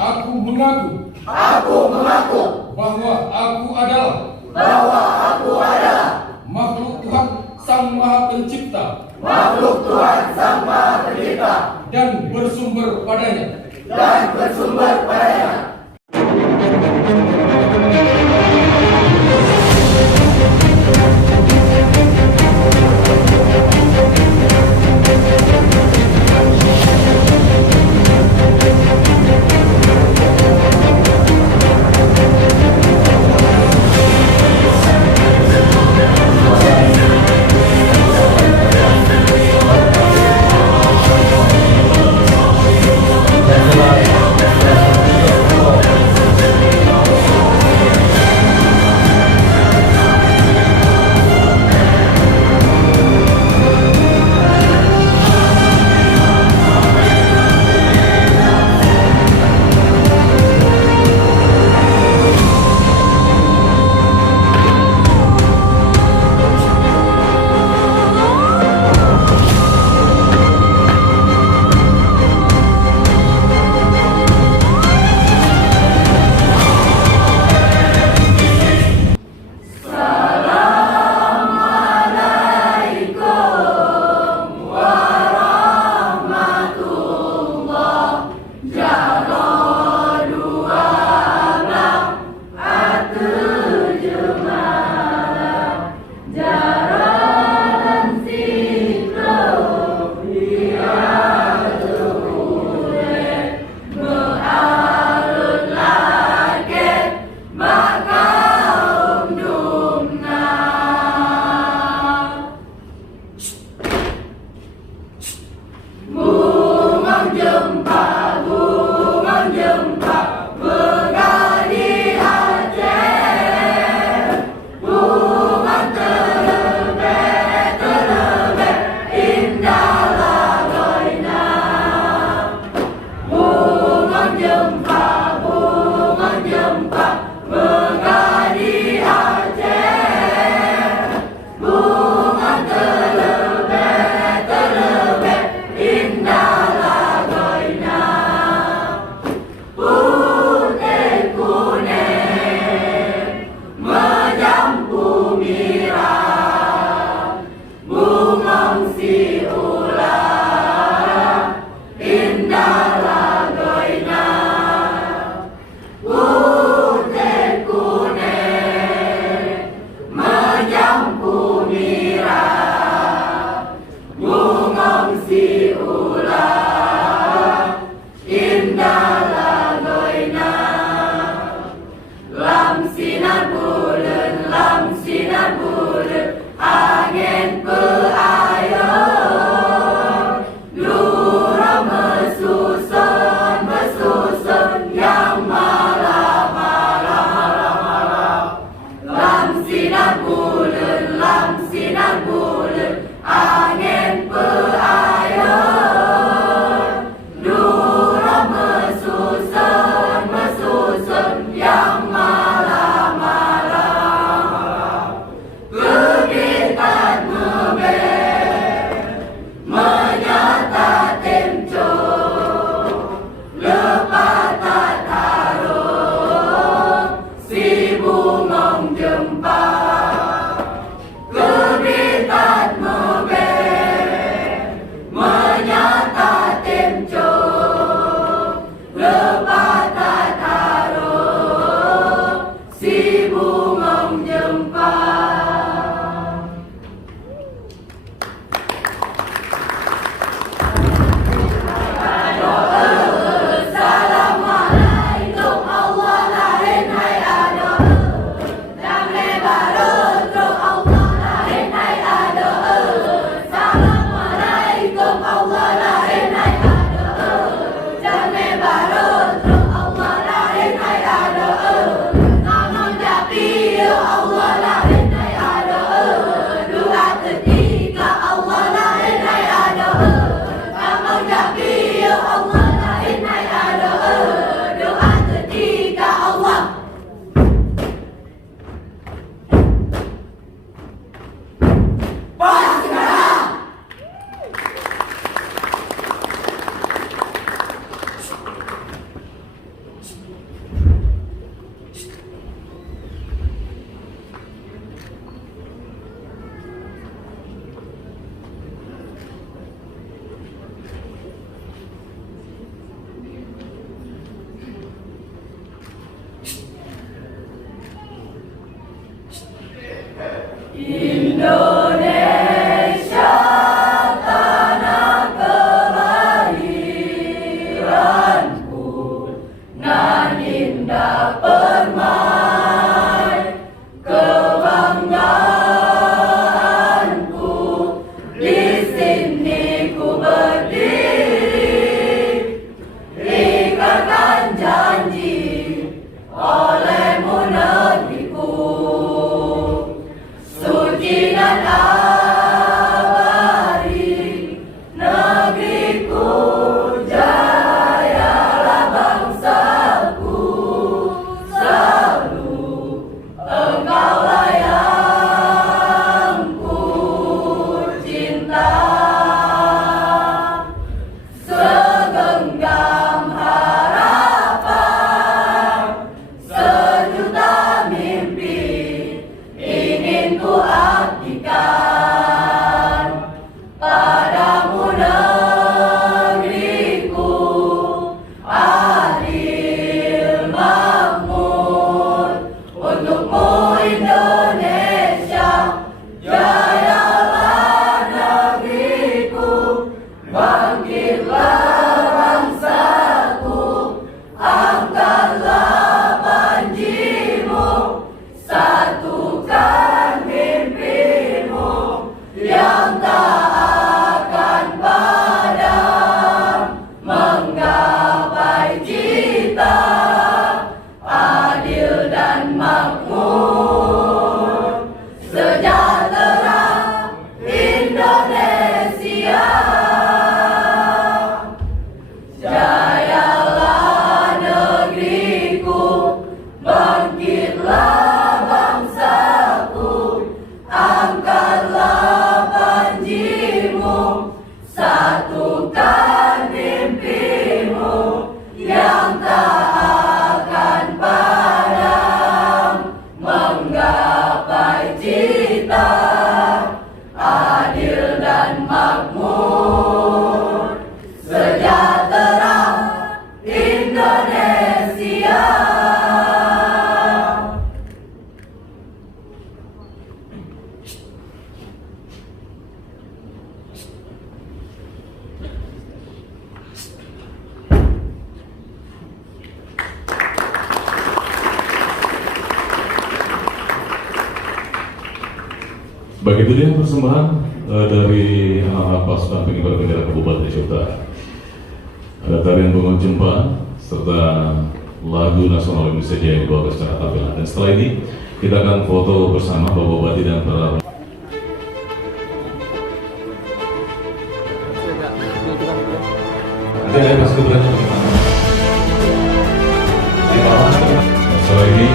Aku mengaku bahwa aku adalah makhluk Tuhan Sang Maha Pencipta dan bersumber padanya. indah permai, kebanggaanku, di sini ku berdiri, ikatkan janji olehmu negeriku, suci dan abadi negeriku, jayalah bangsaku, selalu engkaulah yang ku cinta. Segenggam harapan, sejuta mimpi ingin ku abdikan padamu negeriku, adil makmur untukmu Indonesia, jayalah negeriku, bangkitlah bangsaku, angkatlah panjimu, satukan mimpimu yang tak akan padam, menggapai cita adil dan makmur, sejahtera Indonesia. Jayalah negeriku, bangkitlah bangsaku, angkatlah panjimu, satukan mimpimu yang tak akan padam, menggapai cita adil dan makmur, sejahtera Indonesia. Baik, itu dia persembahan dari anak-anak pasukan pengibar bendera Kabupaten Aceh Utara. Ada tarian bunga jempa serta lagu nasional Indonesia yang dibawakan secara tampilan. Dan setelah ini kita akan foto bersama Bapak Bupati dan para ada Mas Gibran di bawah. Setelah ini